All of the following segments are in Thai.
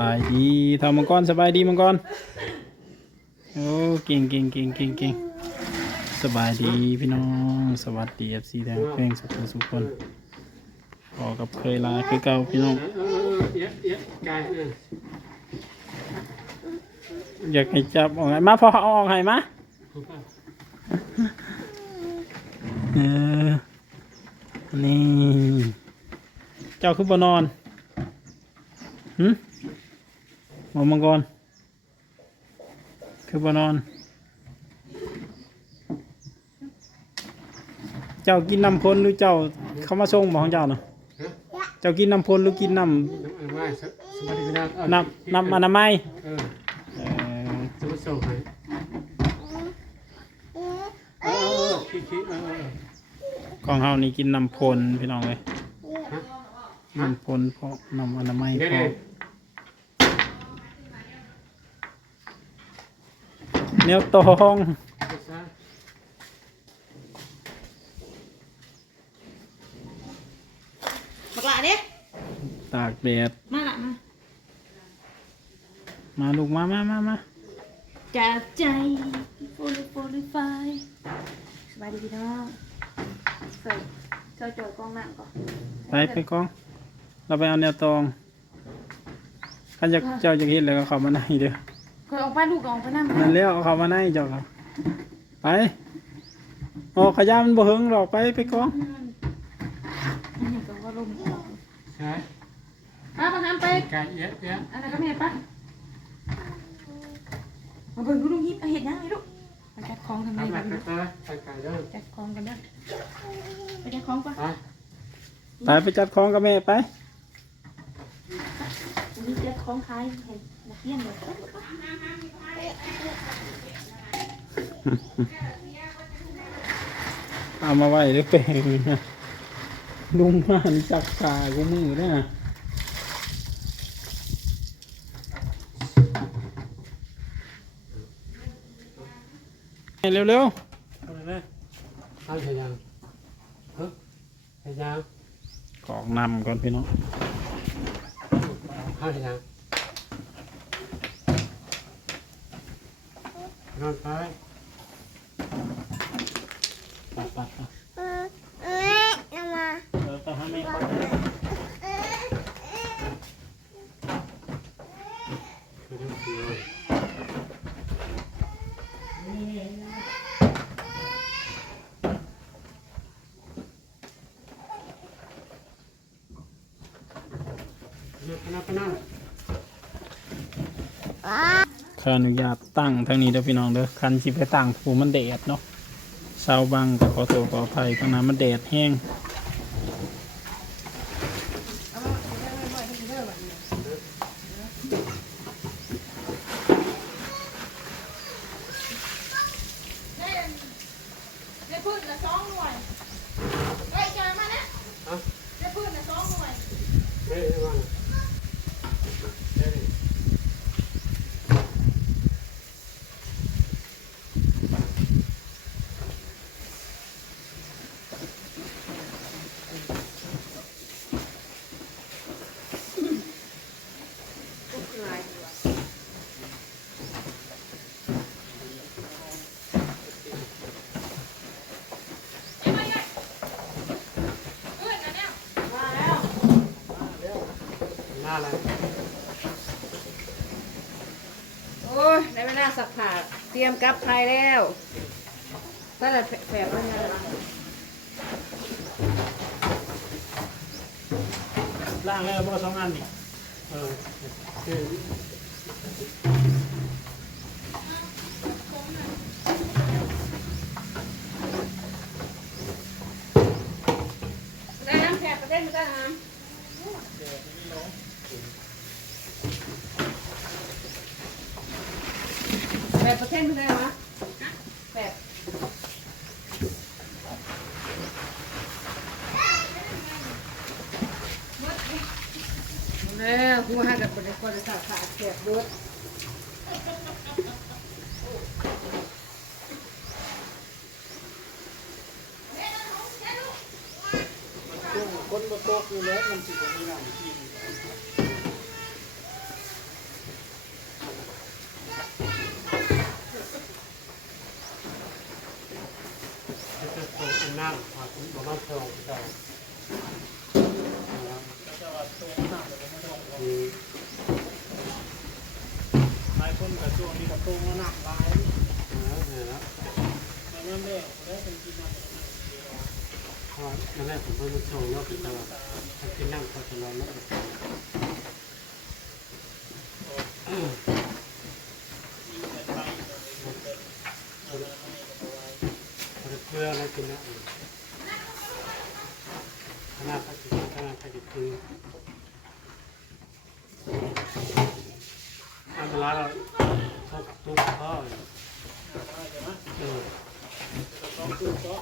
บายดีทำมังกรสบายดีมังกรโอ้เก่งเก่งเก่งเก่งเก่งสบายดีพี่น้องสวัสดีเอฟซีแดงเพลงสุขสุขคนพอกับเคยลาคือเก่าพี่น้องเออเออเยเยอะไกลเอออยากให้จับออกไงมาพอเอาออกให้มาเออนี่ เจ้าคือบนอนหืม หมอมังกร คือบ่นอน เจ้ากินน้ำพลหรือเจ้าเขามาส่งบ่ของเจ้าเนาะเจ้ากินน้ำพลหรือกินน้น้ำอันว่าสสมัติพินาศำน้ำน้ำอนามัยเออเออจะมาส่งให้เออเออเออคิดคิดเออเออของเฮานี่กินน้ำพลพี่น้องเลยฮะน้ำพลเพราะน้ำอนามัยเดี๋ยวเพเดี๋ยว ราะ แนวตองซะบักละเด้ตากแดดมาละมามาลูกมามามามาจากใจโฟลิโฟลิไฟสบายดีพี่น้องใส่เจ้าจอยกล้องหนังก่อนไปไปกอง เราไปเอาแนวตองขันจะเจ้าจะคิดแล้วก็เข้ามาในเด้อ เคยออกไปลูกออกไปนั่งนั่นแล้วเอาเข้ามาในเจ้าครับไปโอ้ขยะมันบ่เฮิงหรอกไปไปกองอันนี้ก็ว่าลมออกใช่ป้ามาทำไปไกลเยอะเยอะอันนั้นก็แม่ป้ามาเบิ่งดูลูกยิบเอาเห็ดยังไงลูกไปจัดของทำไมทำกัแบบนเตอร์ไปไกลเด้อจัดของกันเด้อไปจัดของป่ะไปไปไปจัดของกับแม่ไปวันนี้จัดของขายเห็นนัก เรียนเลยเอามาไว้ด้วยแปลงนะลุงมาหันจักขากูมือเนี่ยเร็วเร็วเอาเลยนะเอาใช่ยังเฮ้ยใช่ยังๆกอกนำก่อนพี่น้องเอาใช่ยัง นอนไปไปไปไปเออเอ้ยเอามาเออไปหาแม่ก่อนเอ้ยคือทั้งคืนนับนับนับ ขออนุญาตตั้งทางนี้เด้อพี่น้องเด้อคันสิไปตั้งผูมันแดดเนาะชาวบังก็ขอตัวขออภัยเพราะน้ำมันแดดแห้ง ได้พื้นละสองหน่วยไอ้จอยมานะ ฮะ ได้พื้นละสองหน่วย เฮ้ยว่าเฮ้ย มาแล้ว หน้า อะไรโอ้ยได้เวลาสักผ้าเตรียมกลับไทยแล้วก็เลยแผลมันยังล่างแล้วบ่สองอันนี่เออเฮ้ย ได้น้ำแผลประเด็นมันก็น้ำแบบ ประเทศมันได้ไหมแบบแล้วหัวหันกับบริษัทขาขาแผลด้วยคนบ่ตกอยู่แล้วมันสิบ่มีน้ำกิน จะจะ ส่งเป็นนั่งพอถึงประมาณสองสองจะว่าตัวน้ำแต่ก็ไม่ต้องอืมหลายคนกับช่วงนี้กับตรงแล้วน้ำลายเออเนี่ยแล้วแต่เมื่อเลิกแล้วเป็นกินน้ำพอนั่นแหละผมเพิ่งมาส่งเนาะคือตลอดถ้ากินนั่งพอจะนอนแล้วก็ส่งเออ มีแต่ไป พอ จะเกลือแล้วกินนะขนาดถ้ากินขนาดถ้ากินคืออันตรายเราทุบทุบพ่อเออต้องคือก็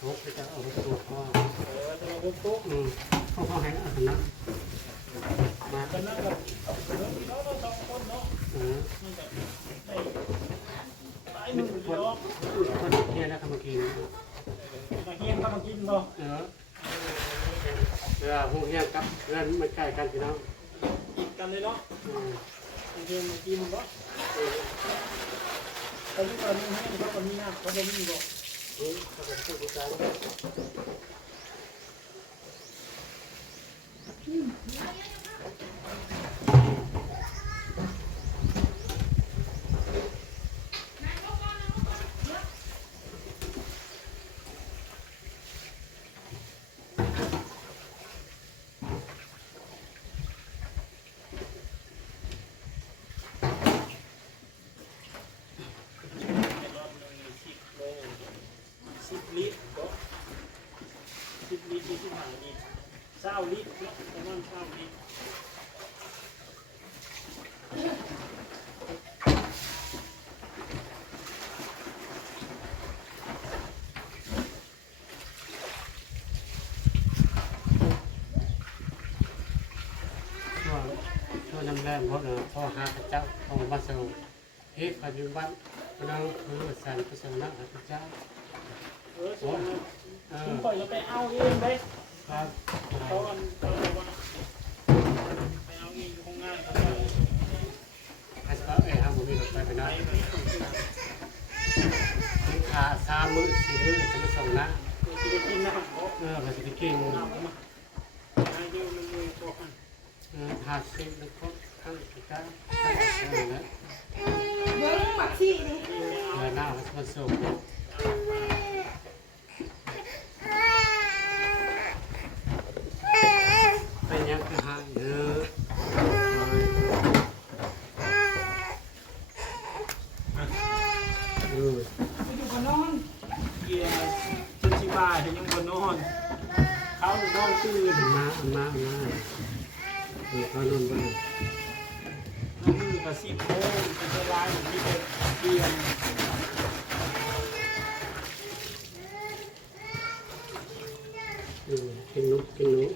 ทุบไปจะเอาไปทุบพ่อเออตัวบุกตุ๊กอืมพ่อพ่อให้อันนั้นมากันนั่งกับเราเราสองคนเนาะเออมันจะได้ตายหนึ่ คนเดียนเที่ยนะทมากินมาเฮียนเข้ามากินบ่เออเวลาพวกเนี้ยกับเพื่อนไม่ใกล้กันพี่น้องกินกันเลยเนาะมาเฮียนมากินบ่เขาที่ตอนนี้เฮียนเขาก็มีน้ำเขาบ่มีบ่นี่เขาเป็นผู้ชาย รอบหนึ่งสิบโลสิบลิตรก็สิบลิตรที่สิบห้าลิตรเศร้า ลิตรเนาะประมาณเก้าลิตรช่วงช่วงน้ำแรงเพราะเนอะพ่อหากระเจ้าพ่อมาส่งเฮ้ปัจจุบันเราคือสันกุศลนะพระเจ้าเออส่วนนั้นเอผมอปล่อยจะไปเอาเองเลย ครับเขาอันเขาบอกว่าไปเอาเองอยู่โรงงานเขาไปอาจจะเอ้ยทำบุญไปไปไปนะไปส่งที่ไหนถึงขาสามมือสี่มือจะมาส่งนะจะไปกินน้ำบ่เออมันจะไปกินน้ำมาให้เดียวมันมือตัวกันเออหาสิบแล้วก็ข้างอีกข้างข้างเออแล้วเบิ้งบักซี่นี่เออหน้ามันจะมาส่งเป็นยังคือหาเยอะเออ ไปอยู่กับนอน เกียร์จนชิบายยังบนนอนเขาหรือนอนตื่น มามามาเออเขาลงไป น้ำมือกับสิบโมงเป็นเวลาอย่างที่เป็นเกียร์ เออกินนุกกินนุก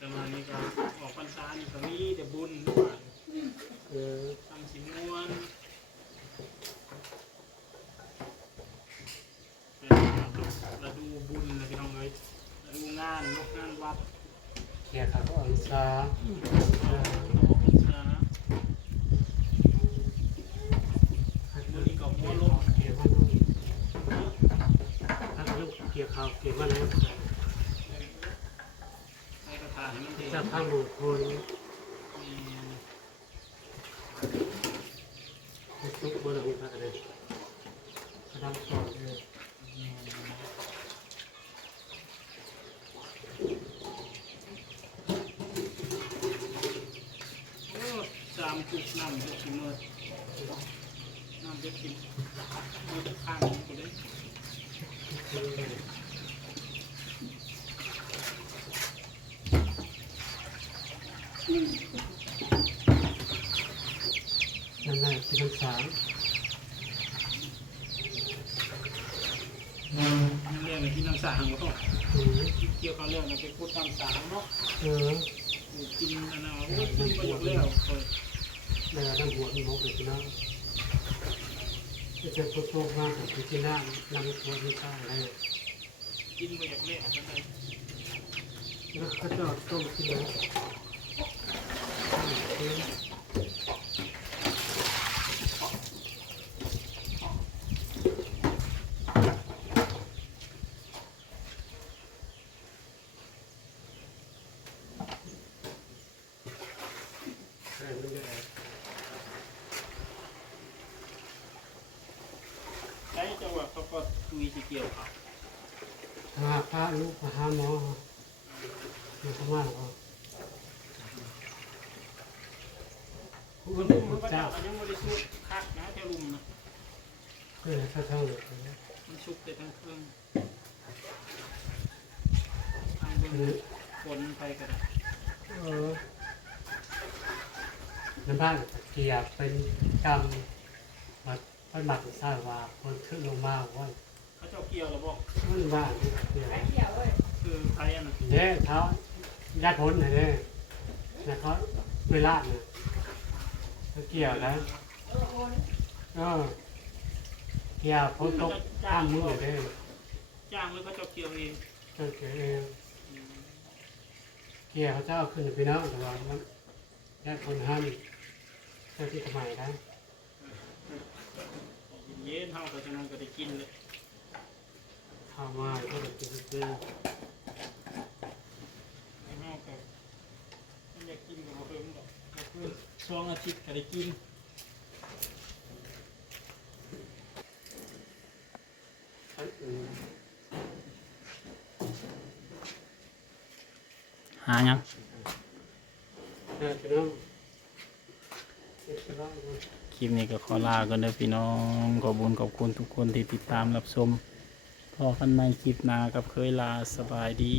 ประมาณนี้ก็ออกพรรษานี่ก็มีแต่บุญทุกวัน เอ ทำสิมวนเราดูบุญนะพี่น้องเอ้ยเราดูงานนกงานวัดเขี่ยขาก็องซาออนะมือนี้ก็หัวลงเขี่ยมันลูกถ้าลูกเขี่ยขาเขียมันเลยให้กระถาให้มันเด่นจะพังมงคล อืม ทุกบนองค์พระเลยกระดังสอนเลย โอ้สามจุดน้ำเยอะกินเลย น้ำเยอะกินเมื่อข้างนี้ก็ได้นั่นแหละที่ทั้งสามเรื่องในที่น้ำสางก็ต้องอืมเกี่ยวกับเรื่องมันเป็นพูดตามสางเนาะเออกินอันนั้นโอ้กินประโยชน์แล้วคอยเวลาทั้งหัวทั้งหกเลยพี่น้อง จะจะพูดพวกมากกับที่น้านำตัวไม่ใช่เลยกินไปจากเละกันเลยแล้วก็จะต้มขึ้นมาใช่ไม่ได้ ใช้จังหวะเขาก็คุยสิเกี่ยวครับ หาพระลูกมาหาหมอ มาทำงานก็คุณมันพระเจ้าเจ้ายังไม่ได้ชุกคักนะแถวลุมนะเพื่อพระเจ้าเลยมันชุกแต่ทั้งเครื่องทางบนบนไปก็ได้เออในบ้านเกียบเป็นกรรมมาพระบัตรทราบว่าคนขึ้นลงมาว่าเขาเจ้าเกี่ยวหรือบอกมันบ้านเกี่ยวเว้ยคือใครอะเนะเด้า ญาติพ้นเลยเด้นะเขาเวลาเนี่ยเขาเกี่ยวแล้วเออโอนเออเกี่ยวพ้นตกข้ามมือเลยเด้จ้างหรือเขาเจ้าเกี่ยวเองเจ้าเกี่ยวเองเกี่ยวเขาเจ้าขึ้นไปเนาะแต่ว่ามันญาติพ้นห้ามเจ้าที่ทำไมได้เย็นๆเฮาก็จะนั่งก็ได้กินเลยเข้ามาก็เลยกินกินเฮาก็ ไม่อยากกินก็บ่เพิ่มดอกก็คือสองอาทิตย์ก็ได้กินอันอื่นหายังน่าจะน้องเอ็กซ์ตร้าคลิปนี้ก็ขอลากันเด้อพี่น้องขอบุญขอบคุณทุกคนที่ติดตามรับชมพอกันในคลิปหน้ากับเคยลาสบายดี